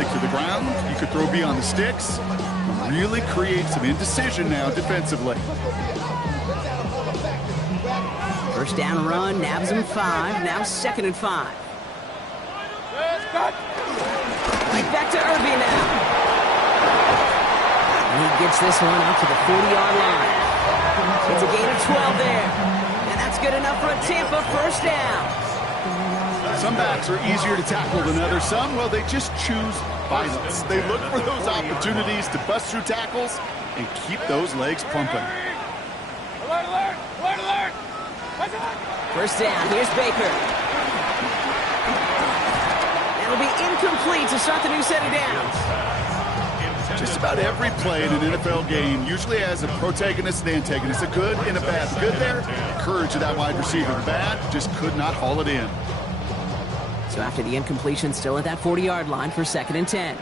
stick to the ground. You could throw beyond the sticks. Really create some indecision now defensively. First down run, nabs him 5. Now 2nd and 5. Right back to Irby now. And he gets this one up to the 40-yard line. It's a gain of 12 there. And that's good enough for a Tampa first down. Some backs are easier to tackle than others. Some, well, they just choose violence. They look for those opportunities to bust through tackles and keep those legs pumping. Alert, alert, alert, alert. First down, here's Baker. That'll be incomplete to start the new set of downs. Just about every play in an NFL game usually has a protagonist and antagonist, a good and a bad. The good there, courage of that wide receiver. The bad, just could not haul it in. So after the incompletion, still at that 40-yard line for 2nd and 10.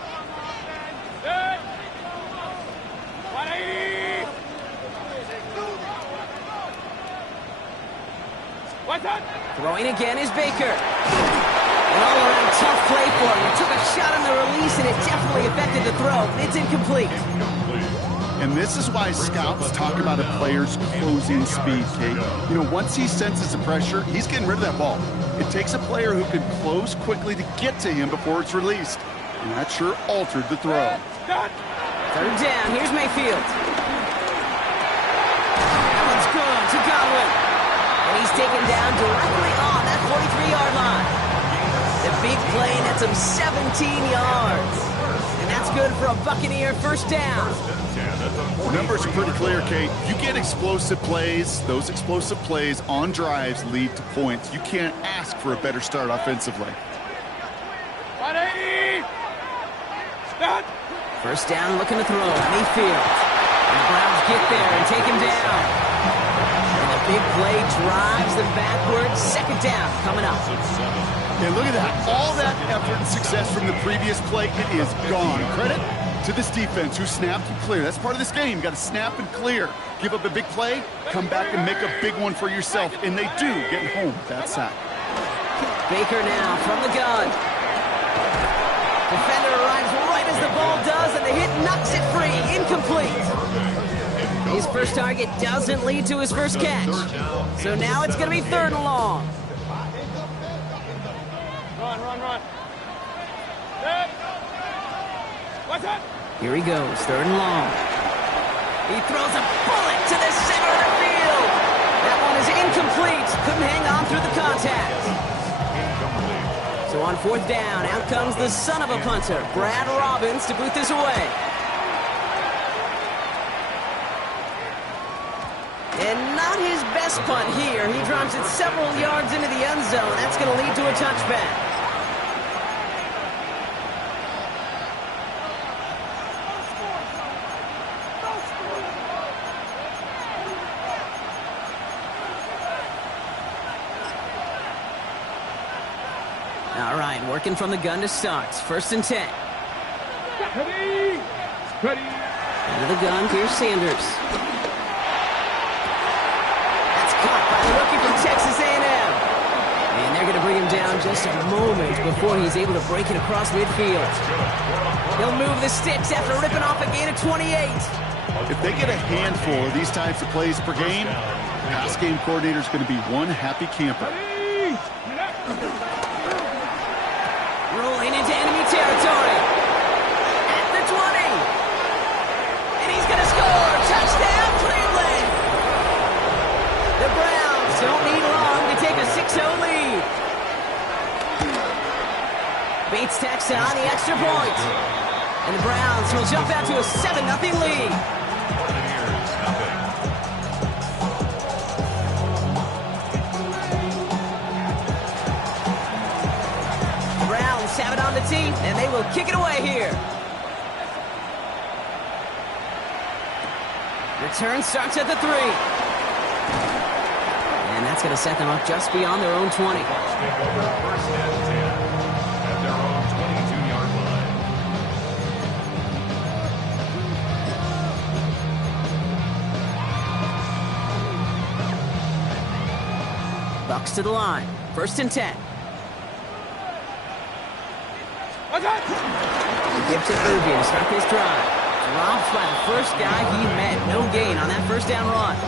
Throwing again is Baker. An all-around tough play for him. He took a shot on the release, and it definitely affected the throw. It's incomplete. And this is why scouts talk about a player's closing speed, Kate. You know, once he senses the pressure, he's getting rid of that ball. It takes a player who can close quickly to get to him before it's released. And that sure altered the throw. 3rd down, here's Mayfield. That one's good to Godwin. And he's taken down directly on that 43-yard line. The big play nets him 17 yards. And that's good for a Buccaneer first down. The numbers are pretty clear, Kate. You get explosive plays. Those explosive plays on drives lead to points. You can't ask for a better start offensively. 180. Stop. First down, looking to throw. Mayfield. And the Browns get there and take him down. And the big play drives them backwards. 2nd down coming up. And look at that. All that effort and success from the previous play, it is gone. Credit to this defense who snapped and clear. That's part of this game. You got to snap and clear. Give up a big play, come back and make a big one for yourself. And they do get home that sack. Baker now from the gun. Defender arrives right as the ball does, and the hit knocks it free. Incomplete. His first target doesn't lead to his first catch. So now it's going to be 3rd and long. Run, run, run. What's that? Here he goes, 3rd and long. He throws a bullet to the center of the field. That one is incomplete. Couldn't hang on through the contact. So on 4th down, out comes the son of a punter, Brad Robbins, to boot this away. And not his best punt here. He drops it several yards into the end zone. That's going to lead to a touchback. All right, working from the gun to start. 1st and 10. Ready. Ready. Out of the gun, here's Sanders. That's caught by the rookie from Texas A&M. And they're going to bring him down just a moment before he's able to break it across midfield. He'll move the sticks after ripping off a gain of 28. If they get a handful of these types of plays per game, pass game coordinator is going to be one happy camper. Rolling into enemy territory. At the 20. And he's going to score. Touchdown, Cleveland. The Browns don't need long to take a 6-0 lead. Bates tacks on the extra point. And the Browns will jump out to a 7-0 lead. Have it on the tee, and they will kick it away here. Return starts at the 3. And that's going to set them up just beyond their own 20. First and 10 at their own 22-yard line. Bucs to the line. 1st and 10. What's that? Give to Irving to start this drive. Dropped by the first guy he met. No gain on that first down run.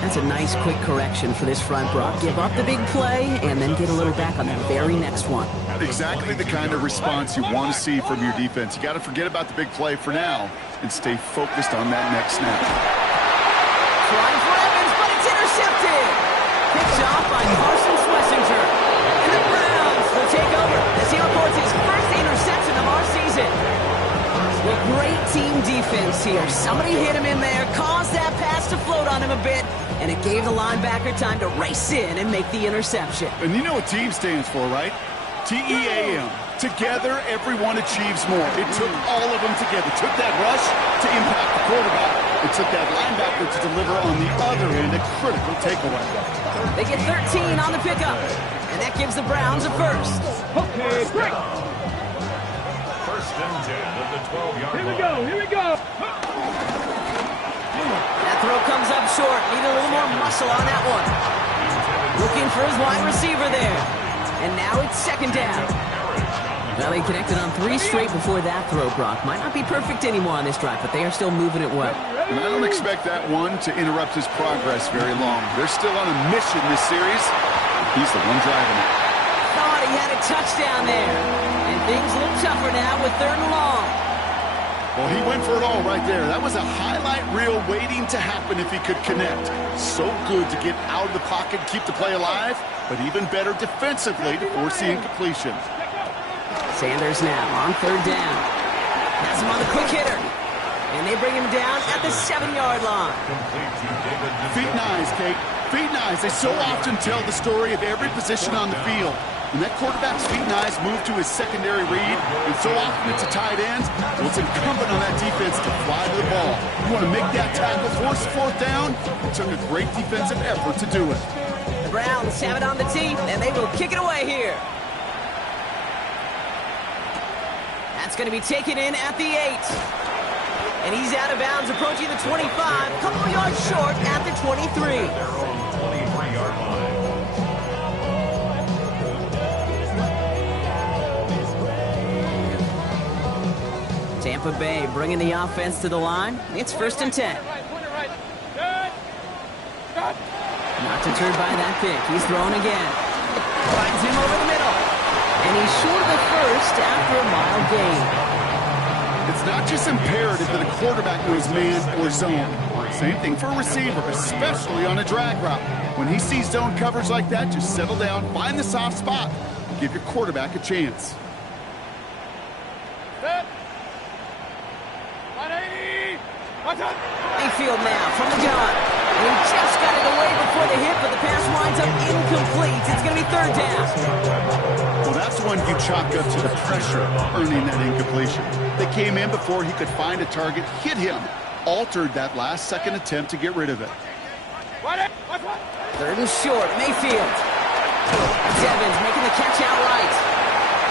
That's a nice quick correction for this front, Brock. Give up the big play and then get a little back on that very next one. Exactly the kind of response you want to see from your defense. You got to forget about the big play for now and stay focused on that next snap. Trying for Evans, but it's intercepted. Picked off by Carson Schlesinger. And the Browns will take over as he records his first interception of our season. Well, great team defense here. Somebody hit him in there, caused that pass to float on him a bit, and it gave the linebacker time to race in and make the interception. And you know what team stands for, right? T-E-A-M. Together, everyone achieves more. It took all of them together. It took that rush to impact the quarterback. It took that linebacker to deliver on the other end, a critical takeaway. They get 13 on the pickup, and that gives the Browns a first. Okay, great. First and 10 at the 12-yard line. Here we go, here we go. That throw comes up short. Need a little more muscle on that one. Looking for his wide receiver there. And now it's second down. Well, they connected on 3 straight before that throw, Brock. Might not be perfect anymore on this drive, but they are still moving it well. And I don't expect that one to interrupt his progress very long. They're still on a mission this series. He's the one driving it. Thought he had a touchdown there. And things look tougher now with 3rd and long. Well, he went for it all right there. That was a highlight reel waiting to happen if he could connect. So good to get out of the pocket, keep the play alive, but even better defensively to force the incompletion. Sanders now on 3rd down. Has him on the quick hitter. And they bring him down at the 7-yard line. Feet and eyes, Kate. Feet and eyes. They so often tell the story of every position on the field. When that quarterback's feet and eyes move to his secondary read, and so often it's a tight end, well, it's incumbent on that defense to fly to the ball. You want to make that tackle, force the 4th down. It took a great defensive effort to do it. The Browns have it on the tee, and they will kick it away here. That's going to be taken in at the 8. And he's out of bounds, approaching the 25. Couple of yards short at the 23. Their own 23-yard line. Tampa Bay bringing the offense to the line. It's 1st and 10. Not deterred by that pick. He's throwing again. Finds him over the middle. And he's short of the first after a mile gain. It's not just imperative that a quarterback knows man or zone. Same thing for a receiver, especially on a drag route. When he sees zone coverage like that, just settle down, find the soft spot, give your quarterback a chance. Mayfield now from the gun. And he just got it away before the hit, but the pass winds up incomplete. It's going to be 3rd down. Well, that's when you chalk up to the pressure earning that incompletion. They came in before he could find a target, hit him, altered that last-second attempt to get rid of it. 3rd and short, Mayfield. It's Evans making the catch outright.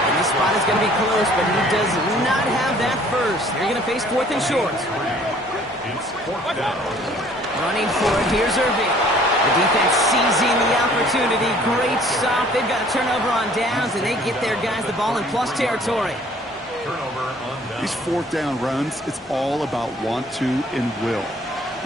And this spot is going to be close, but he does not have that first. They're going to face 4th and short. It's 4th down. Running for it, here's Irving. The defense seizing the opportunity. Great stop. They've got a turnover on downs, and they get their guys the ball in plus territory. Turnover on down. These 4th down runs, it's all about want to and will.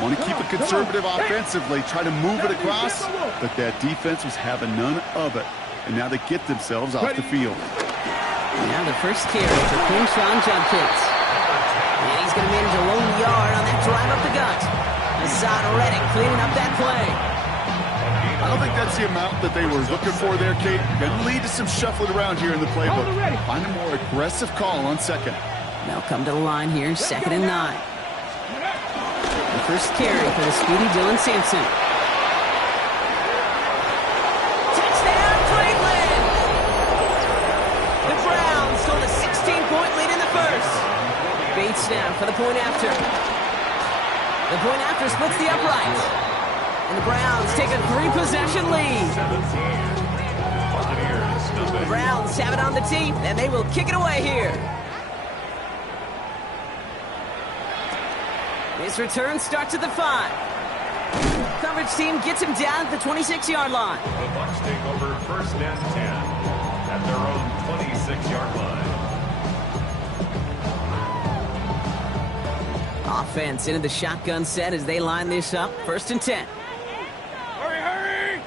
Want to keep it conservative offensively, try to move it across, but that defense was having none of it. And now they get themselves off the field. Now the first carry for Quinshawn Judkins. And he's going to manage a lone yard on that drive up the gut. Hassan Reddick cleaning up that play. I don't think that's the amount that they were looking for there, Kate. Going to lead to some shuffling around here in the playbook. Find a more aggressive call on 2nd. They'll come to the line here, 2nd and 9. The first carry for the speedy Dylan Sampson. Touchdown, Cleveland! The Browns hold a 16-point lead in the first. Bates now for the point after. The point after splits the upright. And the Browns take a 3-possession lead. The Browns have it on the tee, and they will kick it away here. His return starts at the 5. Coverage team gets him down at the 26-yard line. The Bucs take over 1st and 10 at their own 26-yard line. Offense into the shotgun set as they line this up. 1st and 10. Hurry, hurry!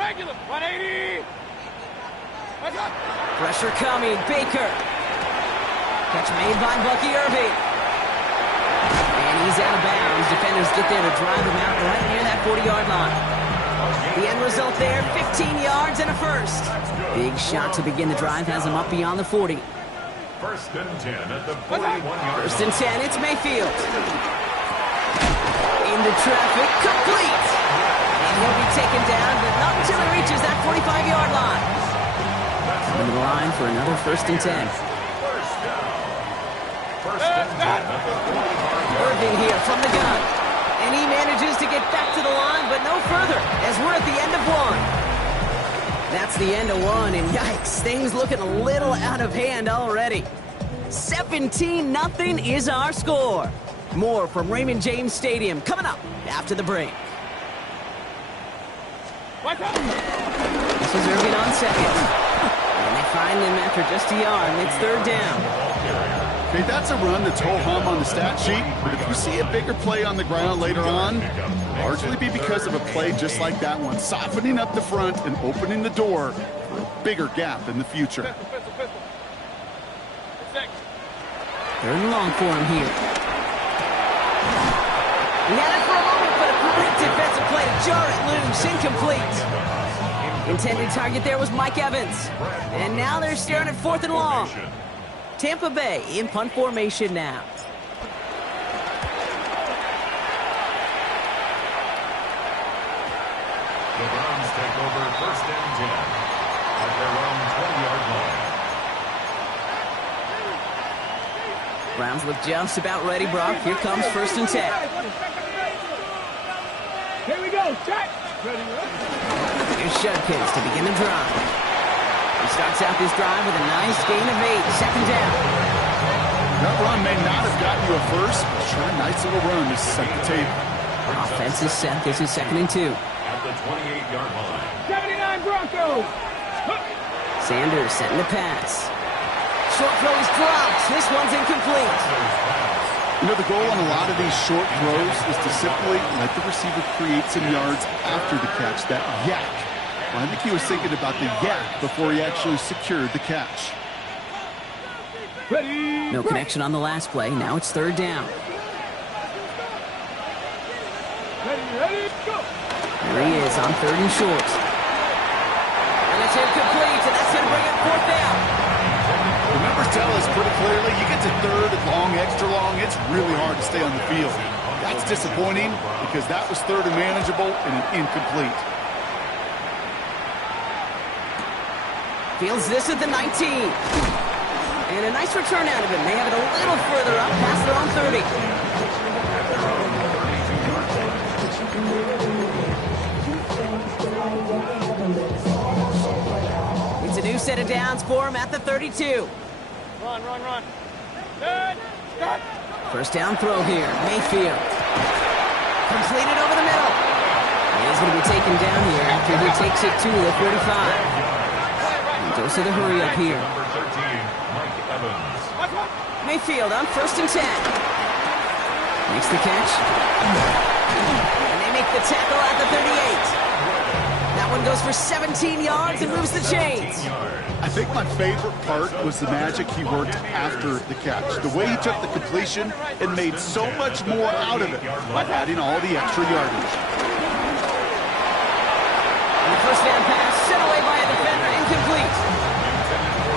Regular, 180! What's up? Pressure coming. Baker. Catch made by Bucky Irving. And he's out of bounds. Defenders get there to drive him out right near that 40-yard line. The end result there, 15 yards and a first. Big shot to begin the drive has him up beyond the 40. 1st and 10 at the 41-yard 1st and 10, it's Mayfield. Into traffic, complete. And he'll be taken down, but not until he reaches that 45-yard line. Coming to the line for another 1st and 10. Irving here from the gun. And he manages to get back to the line, but no further, as we're at the end of one. That's the end of one, and yikes, things looking a little out of hand already. 17-0 is our score. More from Raymond James Stadium coming up after the break. What's up? This is Irving on second. And they find him after just a yard, and it's 3rd down. Okay, that's a run that's ho-hum on the stat sheet, but if you see a bigger play on the ground later on, largely be because of a play just like that one, softening up the front and opening the door for a bigger gap in the future. Pistol. 6. 3rd and long for him here. He had it for a moment, but a great defensive play to jar it loose, incomplete. Intended target there was Mike Evans. And now they're staring at 4th and long. Tampa Bay in punt formation now. The Browns take over 1st and 10 at their own 20-yard line. Browns look just about ready, Brock. Here comes 1st and 10. Here we go, check! Ready, Here's Shudkins to begin the drive. He starts out this drive with a nice gain of 8. 2nd down. That run may not have gotten you a first, but sure a nice little run to set the table. Offense is set. This is 2nd and 2. At the 28-yard line. 79 Broncos! Sanders setting the pass. Short throw is dropped. This one's incomplete. You know, the goal on a lot of these short throws is to simply let the receiver create some yards after the catch, that yak. Well, I think he was thinking about the yak before he actually secured the catch. Ready! No connection on the last play. Now it's 3rd down. Ready, go! There he is on 3rd and short. And it's incomplete, and that's going to bring it 4th down. The numbers tell us pretty clearly, you get to 3rd and long, extra long, it's really hard to stay on the field. That's disappointing because that was 3rd and manageable and an incomplete. Fields this at the 19. And a nice return out of him. They have it a little further up past their own 30. It's a new set of downs for him at the 32. Run. Good! Start! 1st down throw here. Mayfield. Completed over the middle. He's going to be taken down here after he takes it to the 45. Goes to the hurry up here. Number 13, Mike Evans. Mayfield on 1st and 10. Makes the catch. And they make the tackle at the 38. That one goes for 17 yards and moves the chains. I think my favorite part was the magic he worked after the catch. The way he took the completion and made so much more out of it by adding all the extra yardage. And the 1st down pass sent away by a defender, incomplete.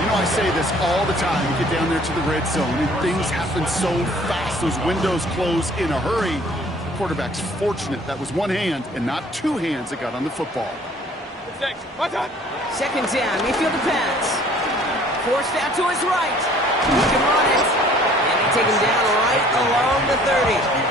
You know, I say this all the time. You get down there to the red zone, and things happen so fast. Those windows close in a hurry. The quarterback's fortunate that was one hand and not two hands that got on the football. 6. What's up? 2nd down, Mayfield the pass. Forced out to his right. He can run it. And they take him down right along the 30.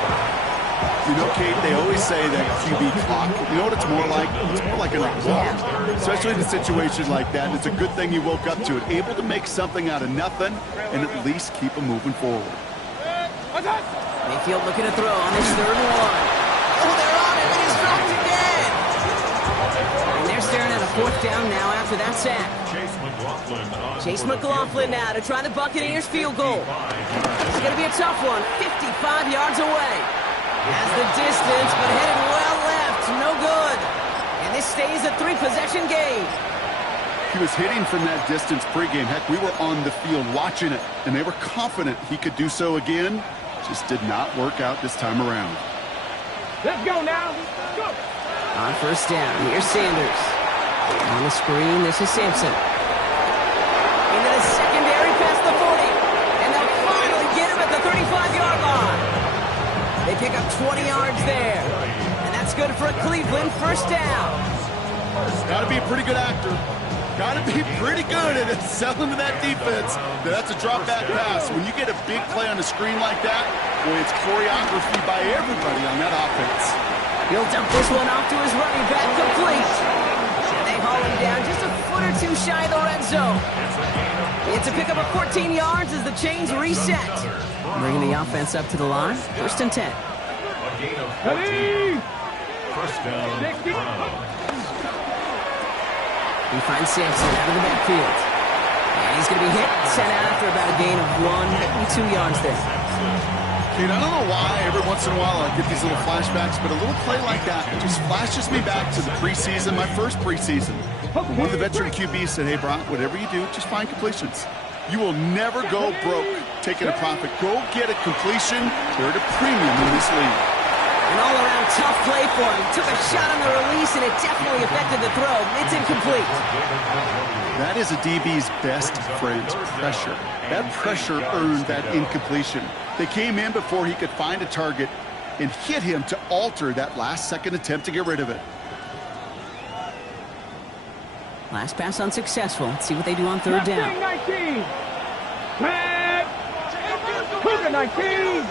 You know, Kate, they always say that QB clock, you know what it's more like? It's more like an clock. Especially in a situation like that. It's a good thing you woke up to it. Able to make something out of nothing and at least keep them moving forward. What's up? Mayfield looking to throw on his 3rd and 1. Oh, they're on it, and he's dropped again. And they're staring at a 4th down now after that sack. Chase McLaughlin now to try the Buccaneers field goal. It's going to be a tough one, 55 yards away. Has the distance, but headed well left, no good. And this stays a 3-possession game. He was hitting from that distance pregame. Heck, we were on the field watching it, and they were confident he could do so again. Just did not work out this time around. Let's go now. Go. On 1st down, here's Sanders. On the screen, this is Sampson. Into the secondary past the 40. And they'll finally get him at the 35-yard line. They pick up 20 yards there. And that's good for a Cleveland 1st down. Got to be a pretty good actor. Got to be pretty good at selling to that defense. That's a drop-back pass. When you get a big play on the screen like that, boy, it's choreography by everybody on that offense. He'll dump this one off to his running back, complete. And they haul him down just a foot or two shy of the red zone. It's a pickup of 14 yards as the chains reset. Bringing the offense up to the line, 1st and 10. Ready? 1st down. He finds Sampson out of the backfield. And he's going to be hit, sent out after about a gain of 1, maybe 2 yards there. Kate, I don't know why every once in a while I get these little flashbacks, but a little play like that just flashes me back to the preseason, my first preseason. One of the veteran QBs said, hey, Brock, whatever you do, just find completions. You will never go broke taking a profit. Go get a completion. They're at a premium in this league. An all-around tough play for him. Took a shot on the release, and it definitely affected the throw. It's incomplete. That is a DB's best friend, pressure. That pressure earned that incompletion. They came in before he could find a target and hit him to alter that last-second attempt to get rid of it. Last pass unsuccessful. Let's see what they do on 3rd down. 19. Red. Cougar 19.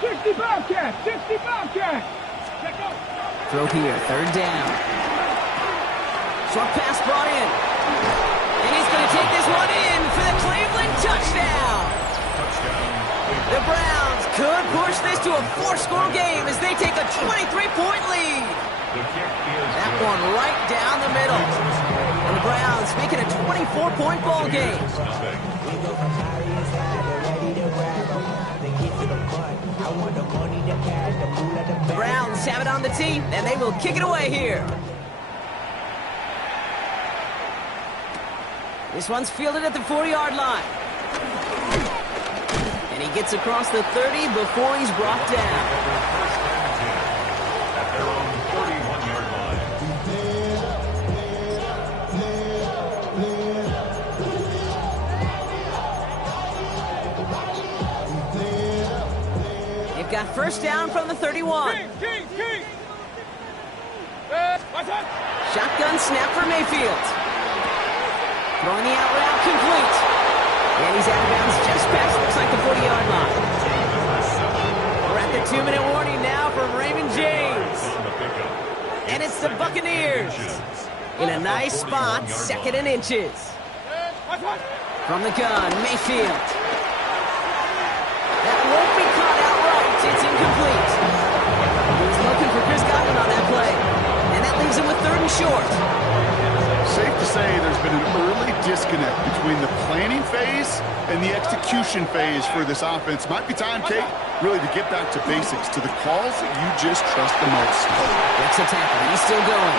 60 Bobcats. 60 Bobcats. Throw here, 3rd down. Short pass brought in. And he's going to take this one in for the Cleveland touchdown. The Browns could push this to a 4-score game as they take a 23-point lead. That one right down the middle. And the Browns make it a 24-point ball game. The Browns have it on the tee, and they will kick it away here. This one's fielded at the 40-yard line. And he gets across the 30 before he's brought down. At their own 41-yard line. They've got 1st down from the 31. King. Shotgun snap for Mayfield. Throwing the out route complete. And he's out of bounds just past, looks like the 40-yard line. We're at the 2-minute warning now from Raymond James. And it's the Buccaneers. In a nice spot, 2nd and inches. From the gun, Mayfield. That won't be caught outright. It's incomplete. He was looking for Chris Godwin on that play. And that leaves him with 3rd and short. Safe to say there's been an early disconnect between the planning phase and the execution phase for this offense. Might be time, Kate, really to get back to basics, to the calls that you just trust the most. Breaks a tackle. He's still going.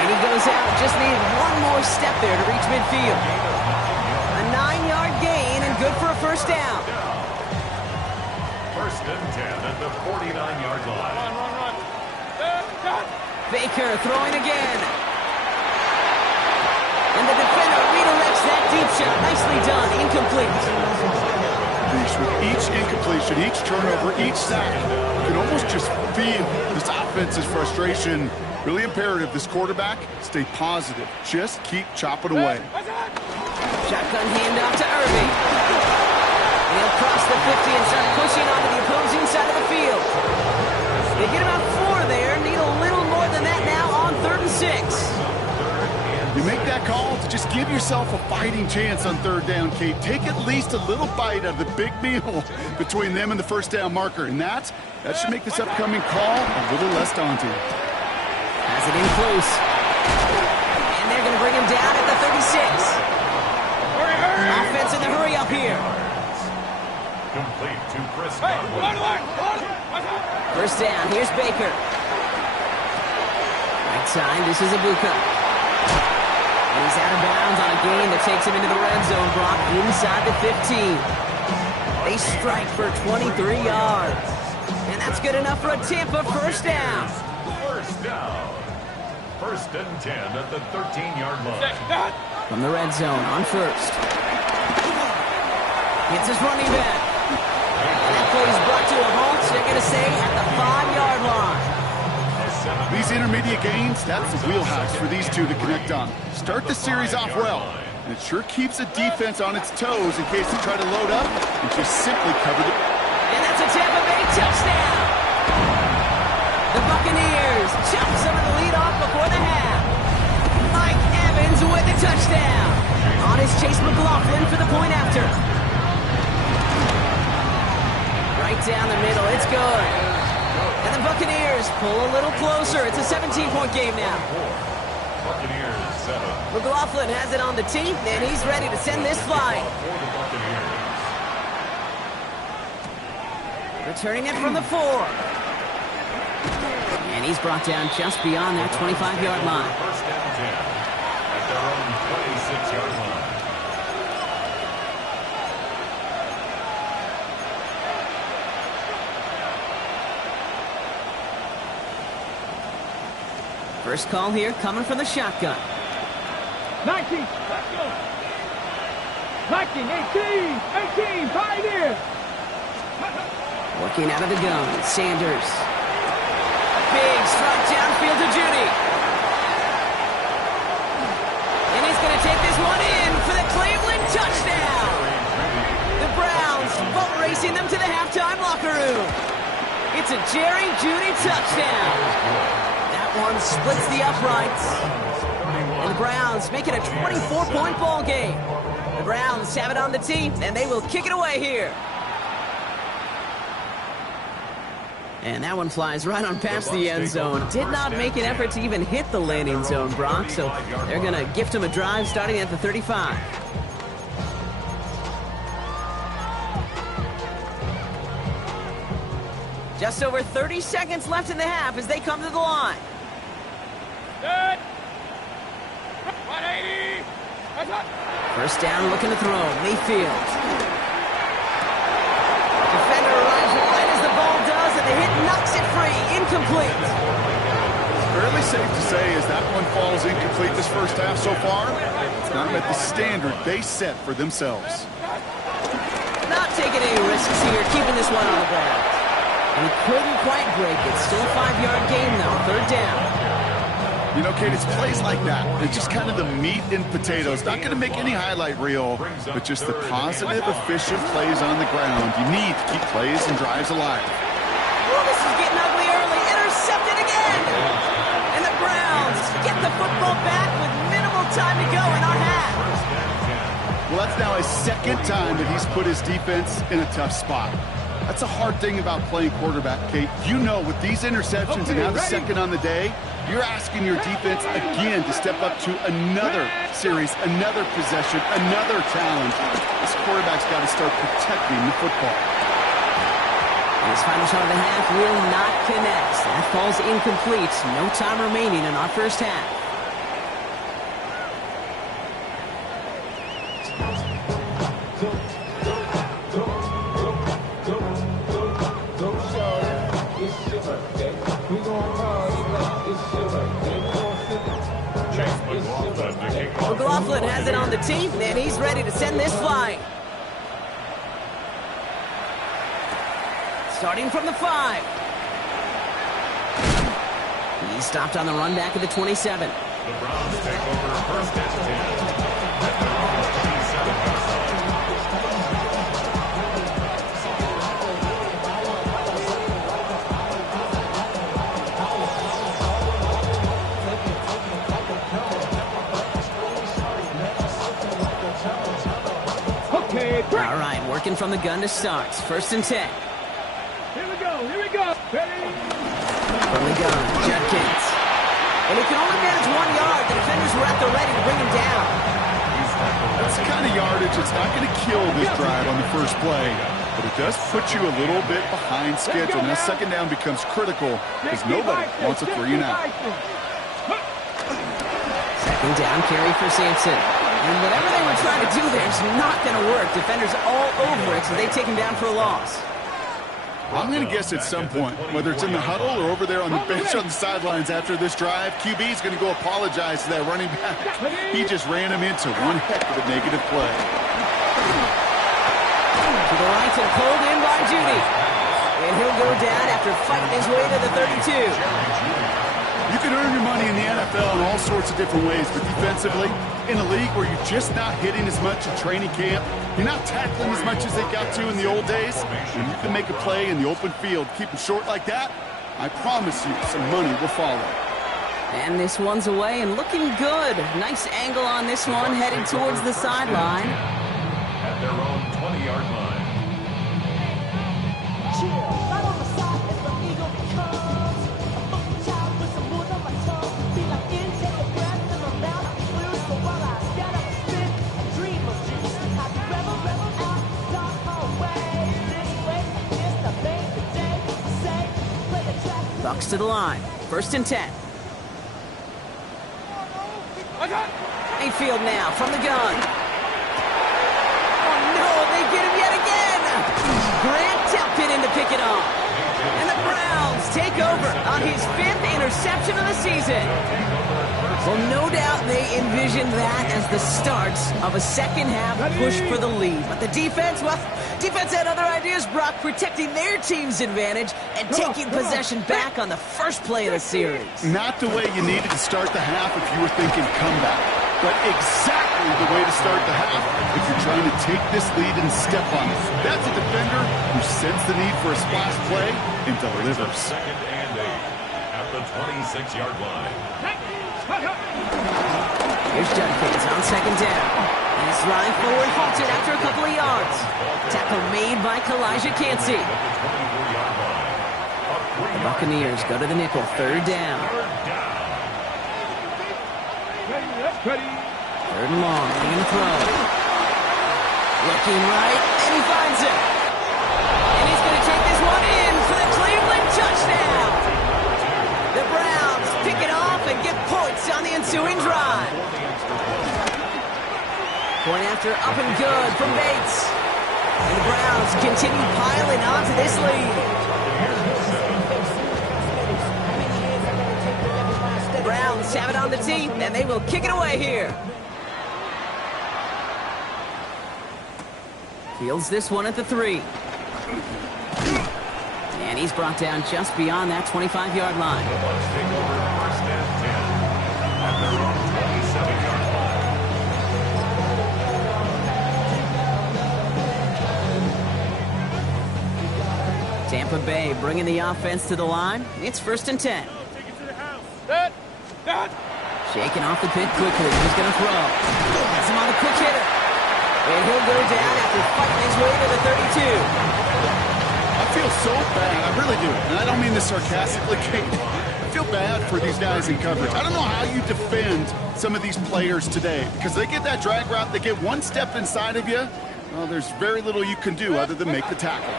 And he goes out. Just needed one more step there to reach midfield. A 9-yard gain and good for a 1st down. 1st and 10 at the 49-yard line. Run. Baker throwing again. And the defender redirects that deep shot. Nicely done. Incomplete. With each incompletion, each turnover, each sack, you can almost just feel this offense's frustration. Really imperative, this quarterback, stay positive. Just keep chopping away. Shotgun handoff to Irving. And he'll cross the 50 and start pushing onto the opposing side of the field. They get about 4 there. Need a little more than that now on 3rd and 6. You make that call to just give yourself a fighting chance on 3rd down, Kate. Take at least a little bite out of the big meal between them and the 1st down marker. And that should make this upcoming call a little less daunting. Has it in close. bring him down at the 36. Offense in the hurry up here. Complete to Chris Godwin. First down, here's Baker. Right side, this is Ibuka. And he's out of bounds on a gain that takes him into the red zone, Brock, inside the 15. They strike for 23 yards. And that's good enough for a Tampa first down. First down. First and 10 at the 13-yard line. From the red zone on first. It's his running back. And that play is brought to a halt, so they're going to say at the 5-yard line. These intermediate gains, that's the wheelhouse for these two to connect on. Start the series off well, and it sure keeps the defense on its toes in case they try to load up and just simply cover the... And that's a Tampa Bay touchdown. The Buccaneers chop some of the lead off before the half. Mike Evans with the touchdown. On his Chase McLaughlin for the point after. Right down the middle, it's good. And the Buccaneers pull a little closer. It's a 17-point game now. Buccaneers 7. McLaughlin has it on the tee, and he's ready to send this flying. Returning it from the 4. And he's brought down just beyond that 25-yard line. First and 10 at their own 26-yard line. First call here coming from the shotgun. 19. Let's go. 19, 18, Pioneers. Working out of the gun, Sanders. Big strike downfield to Judy. And he's going to take this one in for the Cleveland touchdown. The Browns boat racing them to the halftime locker room. It's a Jerry Judy touchdown. That one splits the uprights. And the Browns make it a 24-point ball game. The Browns have it on the tee, and they will kick it away here. And that one flies right on past the end zone. Did not make an effort to even hit the landing zone, Brock, so they're going to gift him a drive starting at the 35. Just over 30 seconds left in the half as they come to the line. Good. 180. First down, looking to throw. Mayfield. Defender arrives right as the ball does, and the hit knocks it free. Incomplete. Fairly safe to say as that one falls incomplete this first half so far, it's not met the standard they set for themselves. Not taking any risks here, keeping this one on the ground. And he couldn't quite break it. Still a 5-yard game, though. Third down. You know, Kate, it's plays like that. It's just kind of the meat and potatoes. Not going to make any highlight reel, but just the positive, efficient plays on the ground. You need to keep plays and drives alive. Oh, this is getting ugly early. Intercepted again. And the Browns get the football back with minimal time to go in our half. Well, that's now his second time that he's put his defense in a tough spot. That's a hard thing about playing quarterback, Kate. You know, with these interceptions and now the second on the day, you're asking your defense again to step up to another series, another possession, another challenge. This quarterback's got to start protecting the football. And his final shot of the half will not connect. That falls incomplete. No time remaining in our first half. McLaughlin has it on the tee, and he's ready to send this flying. Starting from the 5. He's stopped on the run back at the 27. The Browns take over first and 10 at their own 27-yard line. All right, working from the gun to start. First and 10. Here we go. Ready? From the gun, Judkins. And he can only manage 1 yard. The defenders were at the ready to bring him down. That's the kind of yardage that's not going to kill this drive on the first play, but it does put you a little bit behind schedule. Now, second down becomes critical because nobody wants a 3 and out. Second down carry for Sampson. And whatever they were trying to do there is not going to work. Defenders all over it, so they take him down for a loss. I'm going to guess at some point, whether it's in the huddle or over there on the bench on the sidelines after this drive, QB is going to go apologize to that running back. He just ran him into one heck of a negative play. To the right and pulled in by Judy. And he'll go down after fighting his way to the 32. You can earn your money in the NFL in all sorts of different ways, but defensively, in a league where you're just not hitting as much in training camp, you're not tackling as much as they got to in the old days, when you can make a play in the open field, keep them short like that, I promise you some money will follow. And this one's away and looking good. Nice angle on this one, headed towards the sideline. At their own 20-yard line. Bucs to the line. 1st and 10. Mayfield now from the gun. Oh no, they get him yet again. Grant tapped it in to pick it off. And the Browns take over on his 5th interception of the season. Well, no doubt they envisioned that as the start of a second-half push for the lead. But the defense, well, defense had other ideas, Brock, protecting their team's advantage and taking possession back on the first play of the series. Not the way you needed to start the half if you were thinking comeback, but exactly the way to start the half if you're trying to take this lead and step on it. That's a defender who senses the need for a splash play and delivers. 2nd and 8 at the 26-yard line. Here's Judkins on 2nd down. He's running forward, halted after a couple of yards. Tackle made by Kalijah Cansey. The Buccaneers go to the nickel, 3rd down. 3rd and long, looking to throw. Looking right, and he finds it. And he's going to take this one in for the Cleveland touchdown. The Browns pick it off and get points on the ensuing drive. Point after up and good from Bates. And the Browns continue piling onto this lead. The Browns have it on the tee, and they will kick it away here. Fields this one at the 3. And he's brought down just beyond that 25-yard line. The Bucs take over 1st and 10 at their own 27-yard line. Tampa Bay bringing the offense to the line. It's 1st and 10. Shaking off the pit quickly. He's going to throw. Gets him on the quick hitter. And he'll go down after fighting his way to the 32. I feel so bad. I really do. And I don't mean this sarcastically, Kate. I feel bad for these guys in coverage. I don't know how you defend some of these players today because they get that drag route, they get one step inside of you. Well, there's very little you can do other than make the tackle.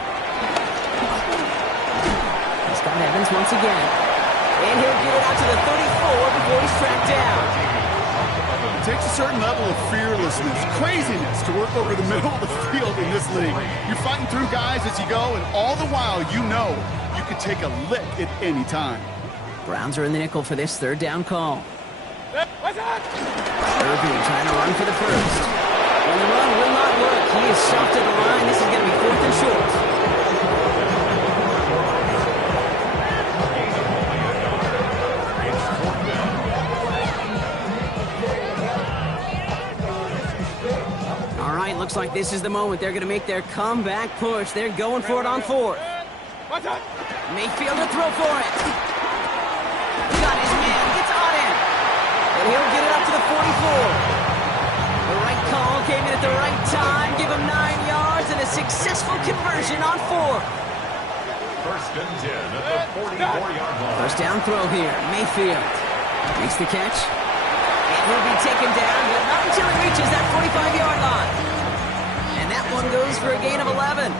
Scott Evans once again. And he'll get it out to the 34 before he's tracked down. It takes a certain level of fearlessness, craziness to work over the middle of the field in this league. You're fighting through guys as you go, and all the while you know you could take a lick at any time. Browns are in the nickel for this 3rd down call. Irving trying to run for the first. And the run will not work. He is shoved to the line. This is going to be 4th and short. Looks like this is the moment they're going to make their comeback push. They're going for it on 4th. Mayfield to throw for it. Got his man, gets on him. And he'll get it up to the 44. The right call came in at the right time. Give him 9 yards and a successful conversion on 4th. 1st and 10 at the 44-yard line. 1st down throw here. Mayfield. Makes the catch. And he'll be taken down, but not until he reaches that 45-yard line. And that one goes for a gain of 11.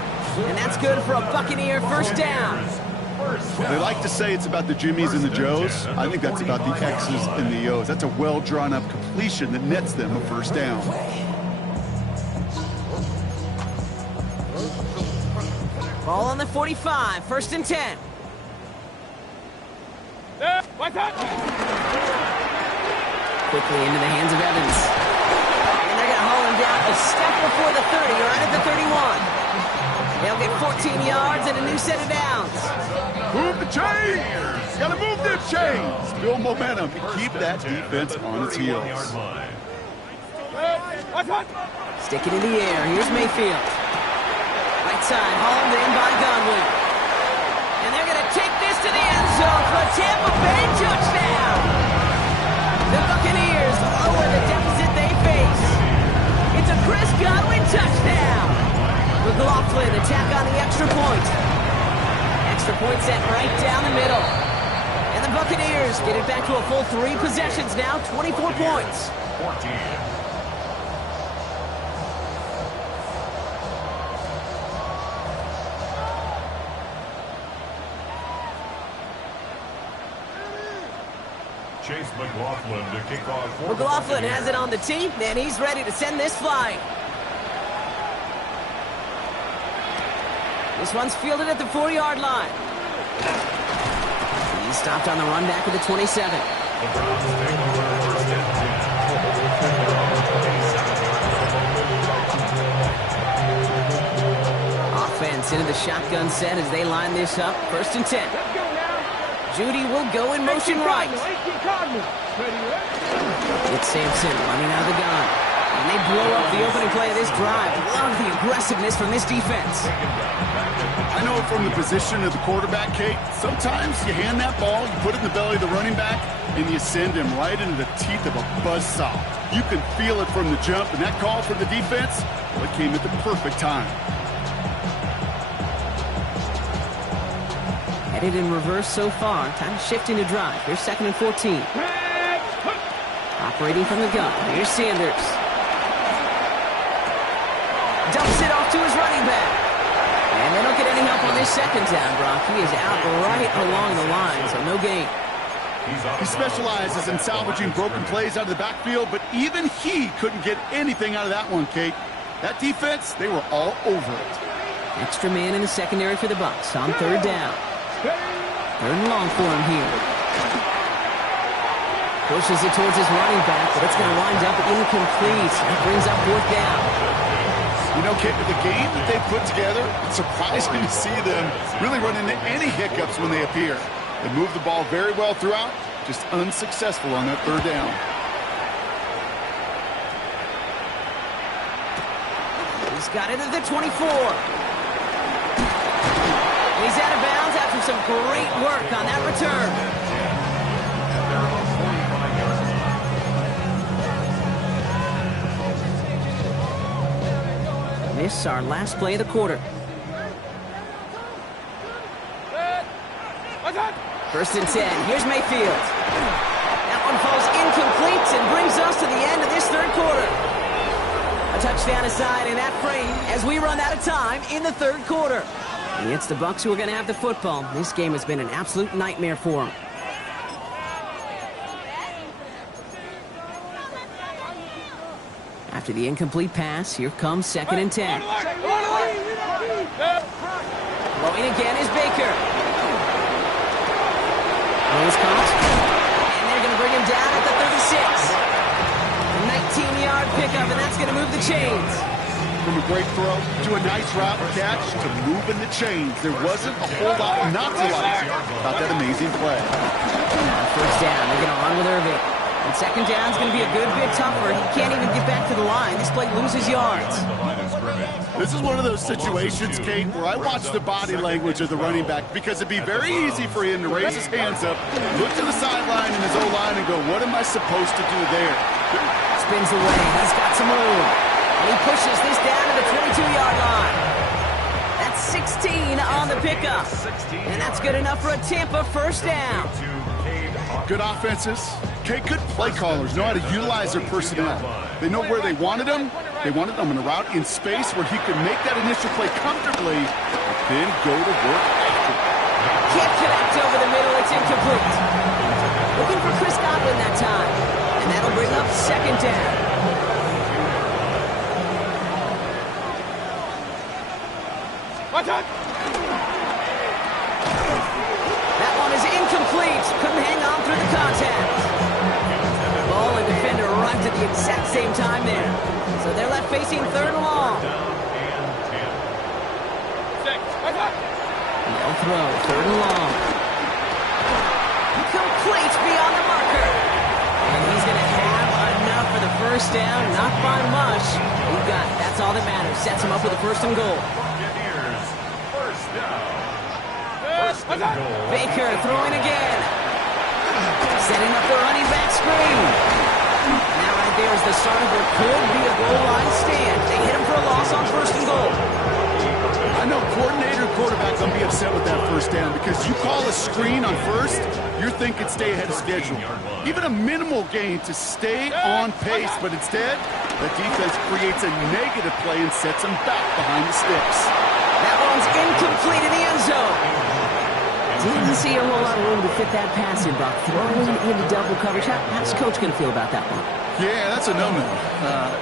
And that's good for a Buccaneer first down. They like to say it's about the Jimmies and the Joes. I think that's about the X's and the O's. That's a well-drawn-up completion that nets them a first down. Ball on the 45, first and 10. Quickly into the hands of Evans. And they're going to haul him down a step before the 30, right at the 31. They'll get 14 yards and a new set of downs. Move the chains! Gotta move them chains! Build momentum and keep that defense on its heels. Stick it in the air. Here's Mayfield. Right side, hauled in by Godwin. And they're going to take this to the end zone for a Tampa Bay touchdown. The Buccaneers lower the deficit they face. It's a Chris Godwin touchdown. McLaughlin attack on the extra point. Extra point set right down the middle. And the Buccaneers get it back to a full 3 possessions now, 24 points. 14. Chase McLaughlin to kick off. McLaughlin has it on the tee, and he's ready to send this flying. This one's fielded at the 4-yard line. He's stopped on the run back at the 27. The Browns take over first and 10. Offense into the shotgun set as they line this up. First and 10. Judy will go in motion right. It's Sampson running out of the gun. And they blow up the opening play of this drive. Love the aggressiveness from this defense. I know from the position of the quarterback, Kate, sometimes you hand that ball, you put it in the belly of the running back, and you send him right into the teeth of a buzzsaw. You can feel it from the jump, and that call for the defense, well, it came at the perfect time. Headed in reverse so far. Time to shift into drive. Here's second and 14. Operating from the gun. Here's Sanders. Dumps it off to his running back. And they don't get any help on this second down, Brock. He is out right along the line, so no gain. He specializes in salvaging broken plays out of the backfield, but even he couldn't get anything out of that one, Kate. That defense, they were all over it. Extra man in the secondary for the Bucs on third down. Third and long for him here. Pushes it towards his running back, but it's going to wind up incomplete. That brings up fourth down. You know, Kate, with the game that they put together, it's surprising to see them really run into any hiccups when they appear. They move the ball very well throughout, just unsuccessful on that third down. He's got it at the 24. He's out of bounds after some great work on that return. This is our last play of the quarter. First and 10. Here's Mayfield. That one falls incomplete and brings us to the end of this third quarter. A touchdown aside in that frame as we run out of time in the third quarter. And it's the Bucs who are going to have the football. This game has been an absolute nightmare for them. After the incomplete pass, here comes second and 10. Throwing again is Baker. Throws caught. And they're going to bring him down at the 36. A 19-yard pickup, and that's going to move the chains. From a great throw to a nice route and catch to moving the chains. There wasn't a whole lot not to like about that amazing play. First down, they're going to run with Irving. And second down's going to be a good bit tougher. He can't even get back to the line. This play loses yards. This is one of those situations, Kate, where I watch the body language of the running back because it'd be very easy for him to raise his hands up, look to the sideline in his O-line and go, what am I supposed to do there? Spins away. He's got some room. And he pushes this down to the 22-yard line. That's 16 on the pickup. And that's good enough for a Tampa first down. Good offenses, Okay, good play callers know how to utilize their personnel. They know where they wanted him. They wanted him in a route in space where he could make that initial play comfortably, but then go to work after. Can't connect over the middle. It's incomplete. Looking for Chris Godwin that time. And that'll bring up second down. Watch out! That one is incomplete. Couldn't hang on through the contact. Ball and defender arrived at the exact same time there. So they're left facing third and long. No throw, third and long. Complete beyond the marker. And he's going to have enough for the first down. Not by much. We've got it. That's all that matters. Sets him up with a first and goal. Baker throwing again. Setting up the running back screen. Now right there is the start of what could be a goal line stand. They hit him for a loss on first and goal. I know coordinator and quarterback going to be upset with that first down because you call a screen on first, you're thinking stay ahead of schedule. Even a minimal gain to stay on pace, but instead, the defense creates a negative play and sets them back behind the sticks. That one's incomplete in the end zone. Didn't see a whole lot of room to fit that pass in, Buck. Throwing into double coverage. How's Coach going to feel about that one? Yeah, that's a no-no.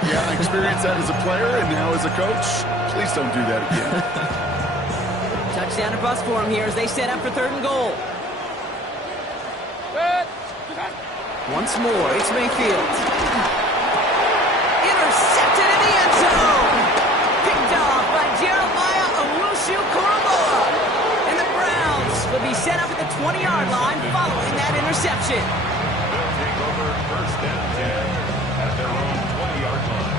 Yeah, I experienced that as a player, and now as a coach, please don't do that again. Touchdown to bust for him here as they set up for third and goal. Once more, it's Mayfield. Intercepted in the end zone. Picked off by Jeremiah Owusu-Koramoah. And the Browns will be set up at the 20-yard line following that interception. They'll take over first and 10 at their own 20-yard line.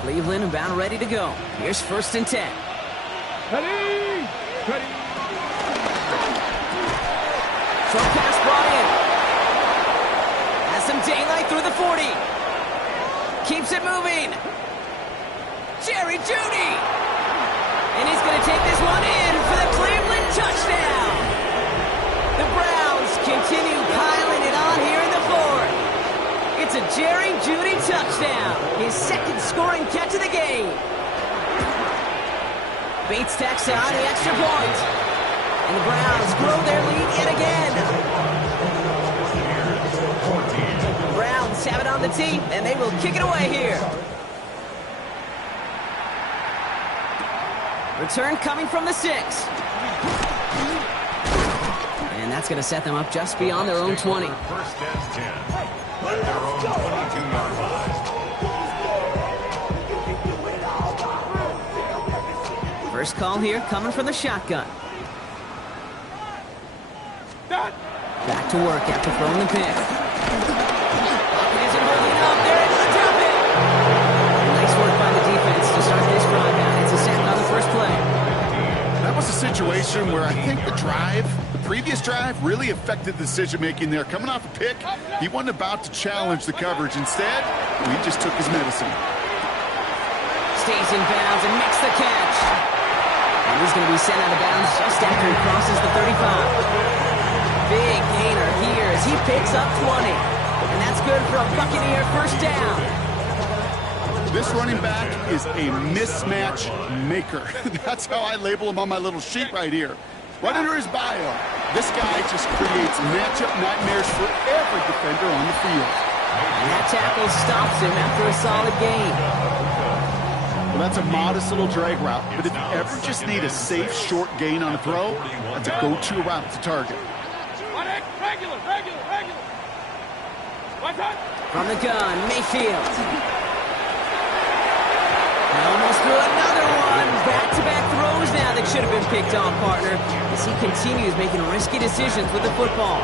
Cleveland about ready to go. Here's first and 10. Ready! Ready! Short pass brought in. Has some daylight through the 40. Keeps it moving. Jerry Jeudy. And he's going to take this one in for the Cleveland touchdown. The Browns continue piling it on here in the fourth. It's a Jerry Jeudy touchdown. His second scoring catch of the game. Bates tacks on the extra point. And the Browns grow their lead yet again. The Browns have it on the tee, and they will kick it away here. Return coming from the 6. And that's going to set them up just beyond their own 20. First and 10 at their own 22-yard line. First call here coming from the shotgun. Back to work after throwing the pick. Pocket isn't holding up. They're able to drop it. Nice work by the defense to start this drive out. It's a sack on the first play. That was a situation where I think the previous drive, really affected the decision-making there. Coming off a pick, he wasn't about to challenge the coverage. Instead, he just took his medicine. Stays in bounds and makes the catch. And he's going to be sent out of bounds just after he crosses the 35. Big gainer here as he picks up 20. And that's good for a Buccaneer first down. This running back is a mismatch maker. That's how I label him on my little sheet right here. Right under his bio, this guy just creates matchup nightmares for every defender on the field. And that tackle stops him after a solid gain. Well, that's a modest little drag route, but if you ever just need a safe, short gain on a throw, that's a go-to route to target. From the gun, Mayfield. Almost threw another one. Back-to-back throws now that should have been picked off, partner, as he continues making risky decisions with the football.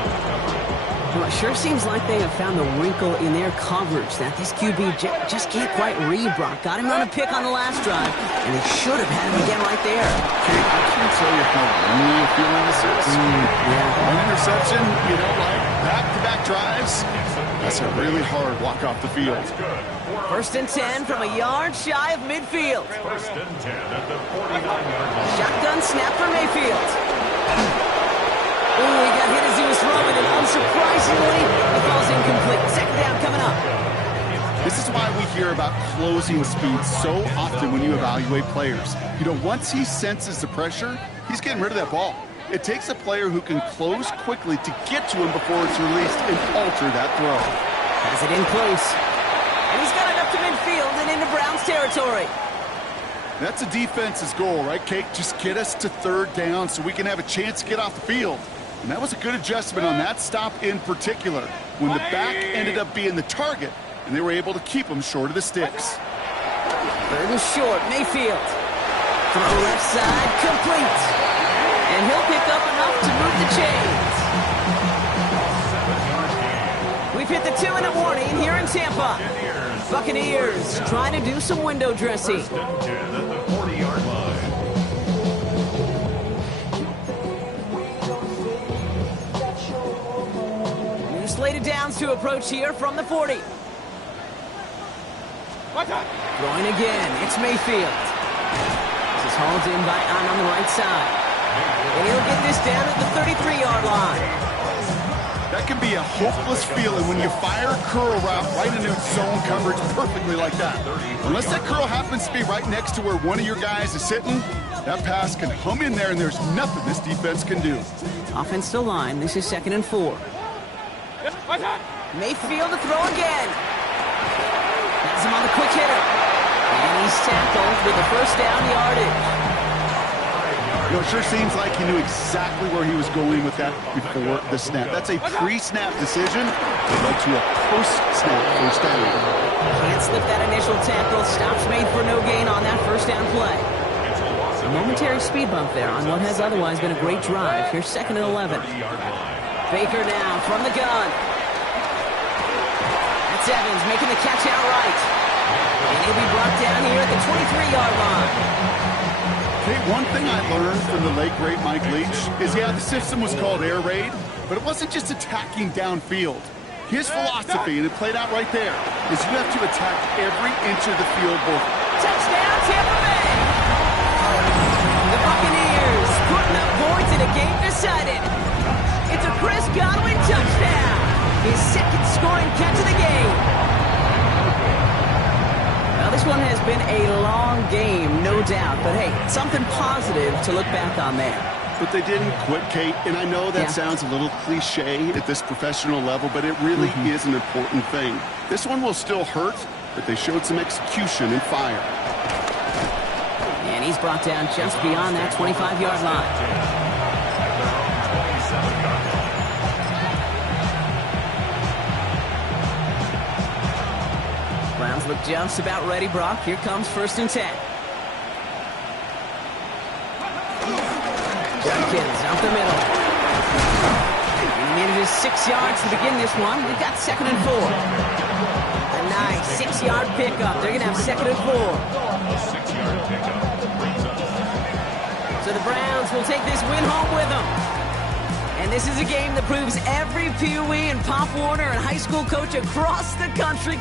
Well, it sure seems like they have found the wrinkle in their coverage that this QB just can't quite read Brock. Got him on a pick on the last drive, and they should have had him again right there. Okay, I can't tell you how lonely a feeling this is. Yeah. One interception, like back-to-back back-to-back drives, that's a really hard walk off the field. First and 10 from a yard shy of midfield. First and 10 at the 49-yard line. Shotgun snap for Mayfield. Ooh, he got hit as he was throwing, and unsurprisingly, it falls incomplete. Second down coming up. This is why we hear about closing speed so often when you evaluate players. You know, once he senses the pressure, he's getting rid of that ball. It takes a player who can close quickly to get to him before it's released and alter that throw. Has it in close. And he's got it up to midfield and into Browns territory. That's a defense's goal, right, Kate? Just get us to third down so we can have a chance to get off the field. And that was a good adjustment on that stop in particular, when the back ended up being the target, and they were able to keep him short of the sticks. Third and short, Mayfield. Throw left side, complete. And he'll pick up enough to move the chains. We've hit the 2-minute warning here in Tampa. Buccaneers trying to do some window dressing. First and 10 at the 40-yard line. New slated downs to approach here from the 40. Throwing again, it's Mayfield. This is hauled in by Ahn on the right side. And he'll get this down at the 33-yard line. That can be a hopeless feeling when you fire a curl route right into zone coverage perfectly like that. Unless that curl happens to be right next to where one of your guys is sitting, that pass can hum in there and there's nothing this defense can do. Offensive line, this is 2nd and 4. Mayfield to throw again. Has him on the quick hitter. And he's tackled with the first down yardage. You know, it sure seems like he knew exactly where he was going with that before the snap. That's a pre-snap decision that led to a post-snap first down. Can't slip that initial tackle. Stops made for no gain on that first down play. A momentary speed bump there on what has otherwise been a great drive. Here's 2nd and 11. Baker now from the gun. That's Evans making the catch outright. And he'll be brought down here at the 23-yard line. Hey, one thing I learned from the late, great Mike Leach is, yeah, the system was called air raid, but it wasn't just attacking downfield. His philosophy, and it played out right there, is you have to attack every inch of the field. Touchdown, Tampa Bay! The Buccaneers putting up points in a game decided. It's a Chris Godwin touchdown. His second scoring catch of the game. Now, this one has been a long game, no doubt. But, hey, something positive to look back on there. But they didn't quit, Kate. And I know that sounds a little cliche at this professional level, but it really is an important thing. This one will still hurt, but they showed some execution and fire. And he's brought down just beyond that 25-yard line. Browns look just about ready, Brock. Here comes 1st and 10. Judkins out the middle. He needed his 6 yards to begin this one. We've got 2nd and 4. A nice 6-yard pickup. They're going to have 2nd and 4. A 6-yard pickup brings up. So the Browns will take this win home with them. And this is a game that proves every Pee Wee and Pop Warner and high school coach across the country